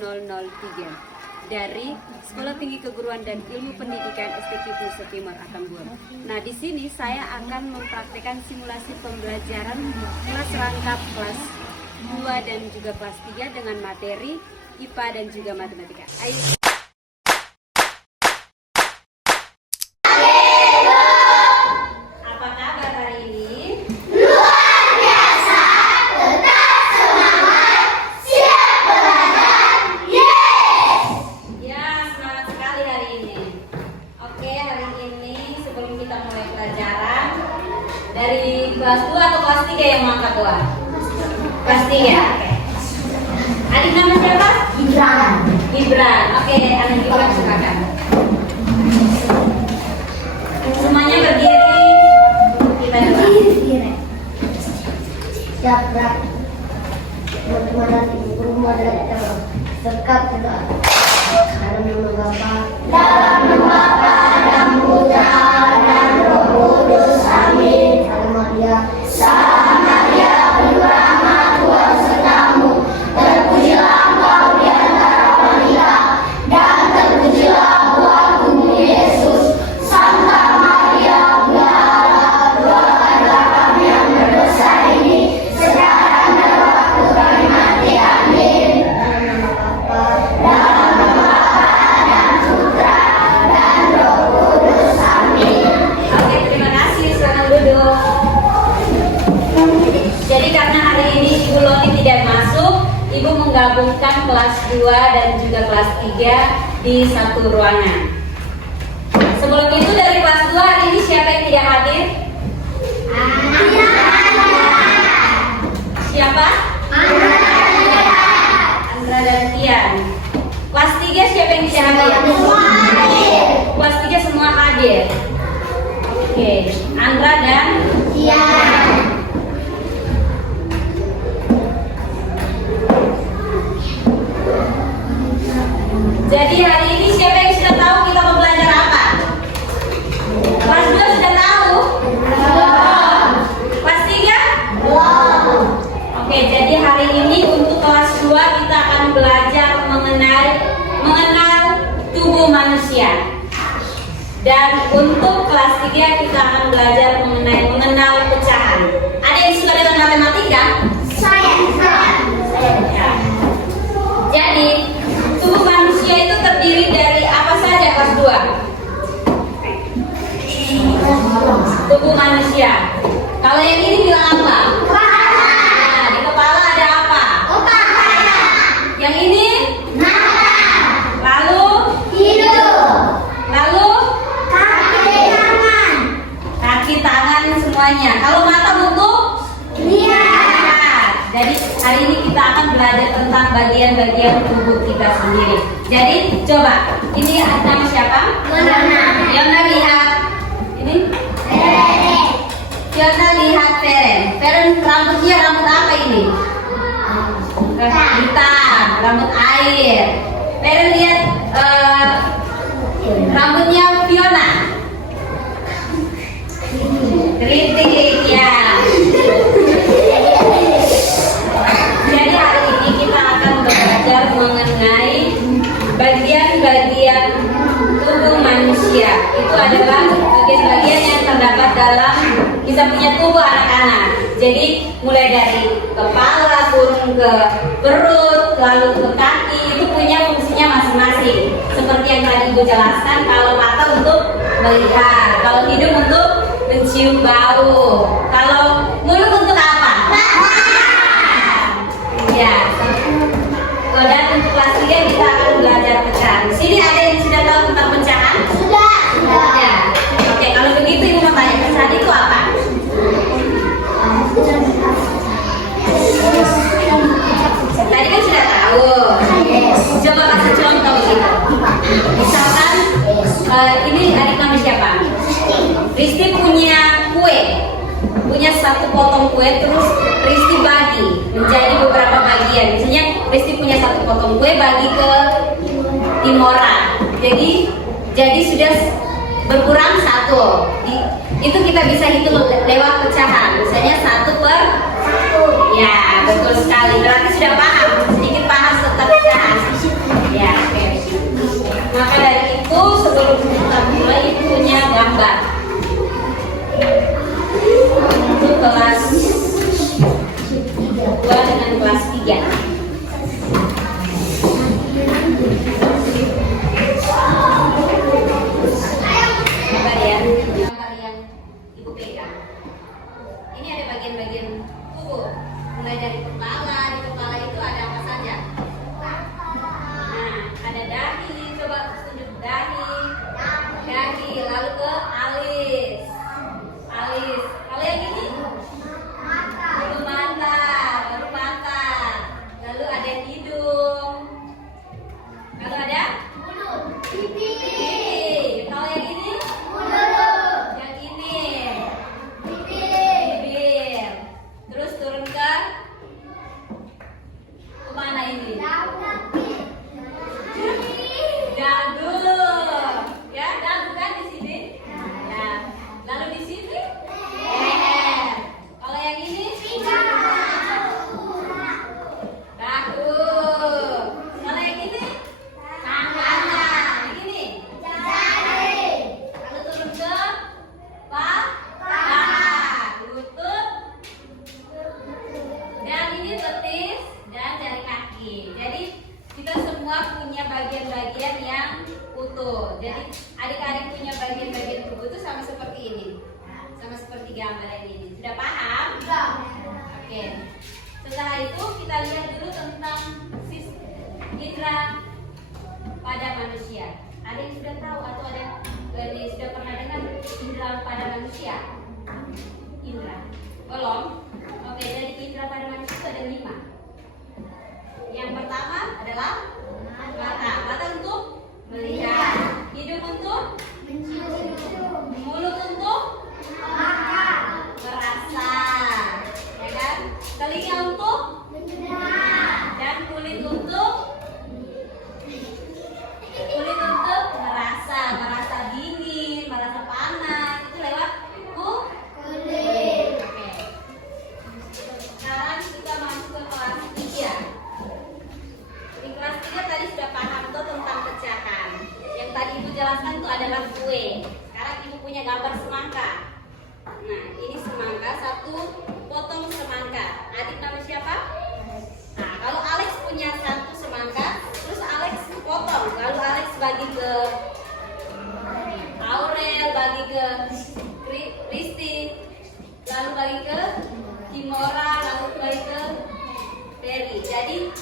003 dari Sekolah Tinggi Keguruan dan Ilmu Pendidikan STQ Nusa Timur Atambua. Nah, di sini saya akan mempraktikkan simulasi pembelajaran kelas rangkap kelas 2 dan juga kelas 3 dengan materi IPA dan juga matematika. Ayo. Apa kabar hari ini? Luar biasa, tetap semangat, siap belajar, yes! Ya, semangat sekali hari ini. Oke, hari ini sebelum kita mulai pelajaran, dari kelas 2 atau kelas 3 yang mau angkat doa? Kelas 3, oke. Adik nama siapa? Gibran. Gibran. Oke, anak Gibran silakan. Semuanya berdiri. Kita doa. Siap berat. Teman-teman rumah dan berkat doa. Dalam nama Bapa, dalam nama Bapa dan Putra dan Roh Kudus. Amin. Salam Maria, salam Maria, penuh rahmat, Tuhan sertamu. Terpujilah engkau di antara wanita, dan terpujilah buah tubuhmu Yesus. Santa Maria, Bunda Allah, doakanlah kami yang berdosa ini, sekarang dan waktu kami mati. Amin. Dalam nama Bapa, dalam nama Bapa dan Putra dan Roh Kudus. Amin. Oke, terima kasih. Selamat duduk. Jadi karena hari ini Ibu Loni tidak masuk, Ibu menggabungkan kelas 2 dan juga kelas 3 di satu ruangan. Sebelum itu dari kelas 2 hari ini siapa yang tidak hadir? Siapa? Andra dan Tian. Kelas 3 siapa yang tidak hadir? Kelas 3 semua hadir. Oke, Andra dan jadi hari ini siapa yang sudah tahu kita mau belajar apa? Kelas 2 sudah tahu? Kelas 3? Oke, jadi hari ini untuk kelas 2 kita akan belajar mengenal tubuh manusia. Dan untuk kelas 3 kita akan belajar mengenal pecahan. Ada yang suka dengan matematika? Ya. Jadi tubuh manusia itu terdiri dari apa saja kelas 2? Tubuh manusia. Kalau yang ini bilang apa? Nah, di kepala ada apa? Yang ini? Lalu? Lalu? Kaki, tangan, semuanya. Kalau mata butuh? Lihat. Jadi hari ini kita akan belajar tentang bagian-bagian tubuh kita sendiri. Jadi coba, ini nama siapa? Yona lihat. Ini? Yona lihat Feren. Feren rambutnya rambut apa ini? Hitam, rambut air. Feren lihat rambutnya Fiona. Kritik ya. Jadi hari ini kita akan belajar mengenai bagian-bagian tubuh manusia. Itu adalah bagian-bagian yang terdapat dalam kita punya tubuh anak-anak. Jadi mulai dari kepala turun ke perut, lalu ke kaki, itu punya fungsinya masing-masing. Seperti yang tadi Ibu jelaskan, kalau mata untuk melihat, kalau hidung untuk mencium bau, kalau mulut untuk apa? Ya. Dan untuk kelas 3 kita akan belajar pecahan. Di sini ada yang sudah tahu tentang pecahan? Sudah. Ya. Oke, kalau begitu Ibu mau tanya, pecahan itu apa? Tadi kan sudah tahu. Coba kasih contoh gitu. Misalkan ini adik kami siapa? Risti punya kue, punya satu potong kue, terus Risti bagi menjadi beberapa bagian. Misalnya Risti punya satu potong kue bagi ke Timora. Jadi sudah berkurang satu. Itu kita bisa hitung lewat pecahan. Misalnya 1/1. Ya, betul sekali. Berarti sudah paham, sedikit paham tentang pecahan. semua punya bagian-bagian yang utuh. Jadi adik-adik punya bagian-bagian tubuh itu sama seperti ini. Sama seperti gambar yang ini. Sudah paham? Oke. Setelah itu kita lihat dulu tentang indera pada manusia. Ada yang sudah tahu atau ada yang sudah pernah dengar indera pada manusia? Indera. Belum? Oke, jadi indera pada manusia itu ada 5. Yang pertama adalah mata. Mata untuk melihat. Hidung untuk mencium. Mulut untuk merasa. Ya kan? Telinga untuk mendengar. Dan kulit untuk merasa dingin, merasa panas. Itu lewat kulit. Oke. Sekarang kita masuk ke kelas 3. Di kelas 3 tadi sudah paham tuh tentang pecahan. Yang tadi Ibu jelaskan itu adalah kue. Sekarang Ibu punya gambar semangka. Nah, ini semangka, satu potong semangka. Adik nama siapa? Nah, kalau Alex punya satu semangka, terus Alex potong. Lalu Alex bagi ke Aurel, bagi ke Kristi, lalu bagi ke Kimora, lalu bagi ke Ferry. Jadi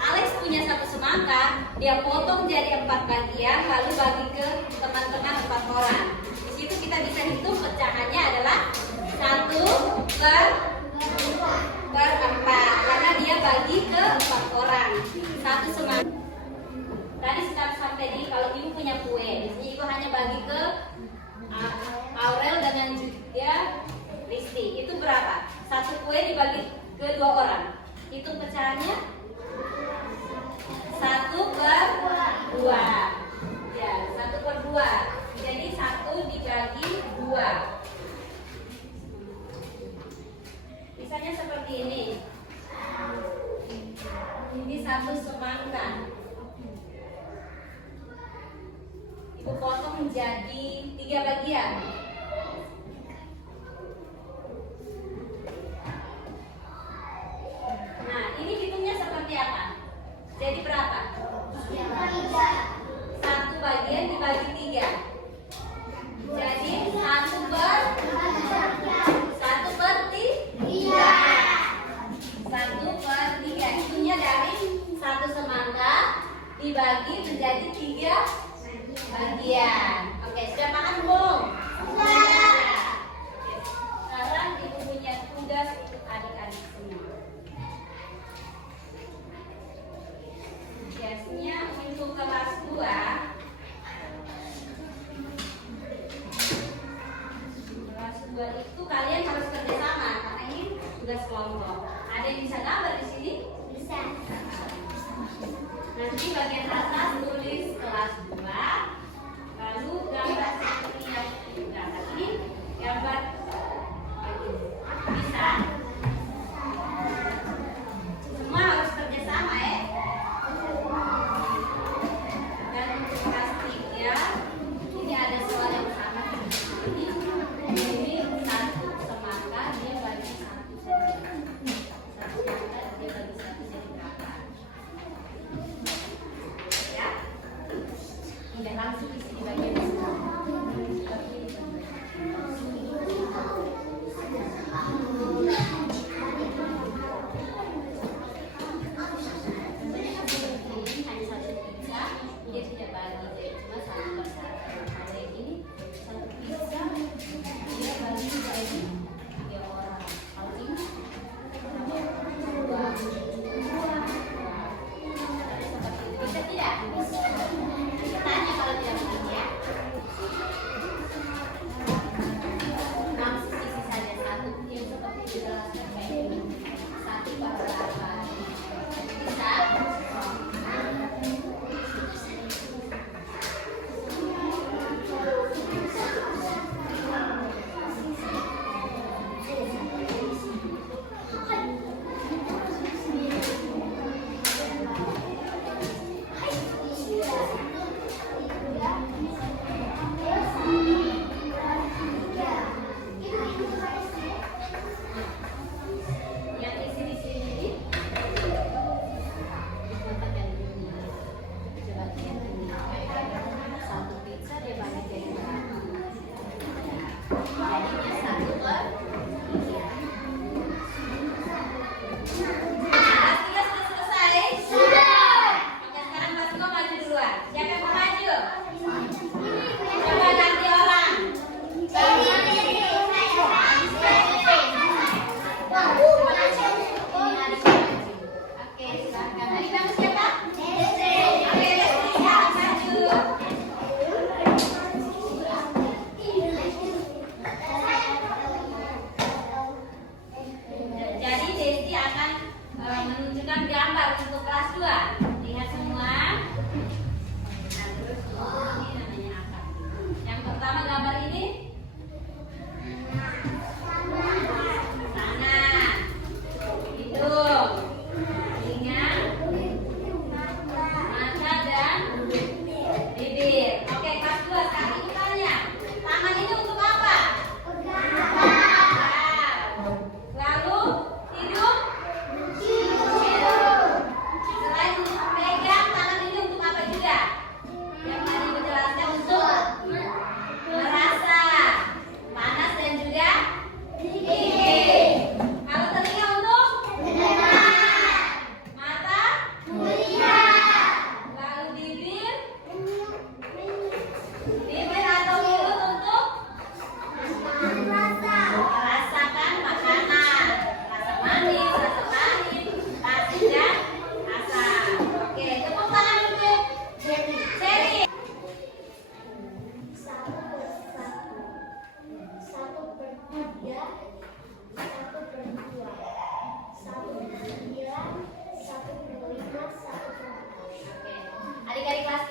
Alex punya satu semangka, dia potong jadi 4 bagian, lalu bagi ke teman-teman 4 orang. Di situ kita bisa hitung pecahannya adalah 1/4, karena dia bagi ke 4 orang. Satu semangka. Tadi sudah sampai di kalau Ibu punya kue, di sini Ibu hanya bagi ke Aurel dengan juga Risti. Itu berapa? Satu kue dibagi ke 2 orang. Hitung pecahannya 1/2. Ya, 1/2. Jadi 1 dibagi 2. Misalnya seperti ini. Ini satu semangka. Ibu potong menjadi 3 bagian. Nah, ini hitungnya seperti apa? Jadi berapa? 1 bagian dibagi 3. Jadi 1/3. Hitungnya dari 1 semangka dibagi menjadi 3 bagian. Oke, sudah paham belum? Sudah. Sekarang Ibu punya tugas untuk adik-adik semua. Tugasnya untuk kelas 2. Kelas 2 itu kalian harus kerjasama karena ini tugas kelompok. Ada yang bisa gambar di sini? Bisa. Nanti bagian atas tulis kelas 2. Lalu gambar seperti yang gambar ini, gambar bisa. Semua harus kerjasama ya. Dan untuk kelas 3 ini ada soal yang sama seperti ini. Ini 1 semangka dia bagi 1 saja. 1 semangka dia bagi 1 jadi berapa?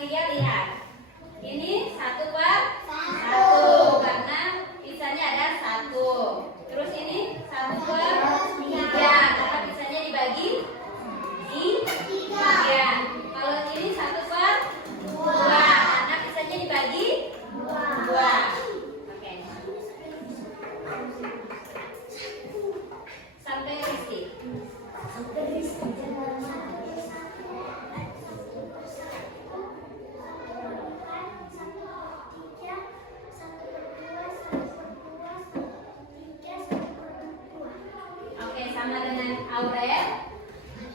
3 lihat. Ini 1/1 karena pisahnya ada 1. Terus ini 1/3 karena pisahnya dibagi 3. Kalau ini 1/2 karena pisahnya dibagi 2. Oke. Sampai Rizky. Oke, sama dengan Aurel.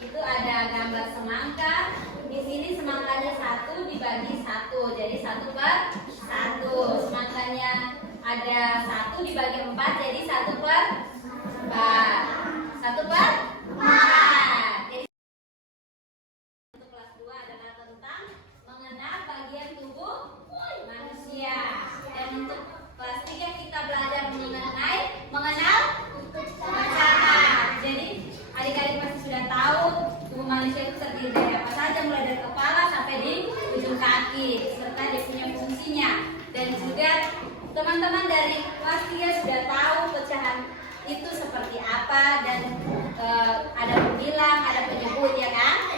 Itu ada gambar semangka. Di sini semangkanya 1 dibagi 1, jadi 1/1. Semangkanya ada 1 dibagi 4, jadi 1/4. 1/4. Jadi untuk kelas 2 adalah tentang mengenal bagian tubuh manusia. Dan untuk kelas 3 kita belajar mengenal saraf. Jadi adik-adik pasti sudah tahu tubuh manusia itu terdiri dari apa saja, mulai dari kepala sampai di ujung kaki, serta dia punya fungsinya. Dan juga teman-teman dari kelas 3 sudah tahu pecahan itu seperti apa dan ada pembilang, ada penyebut, ya kan?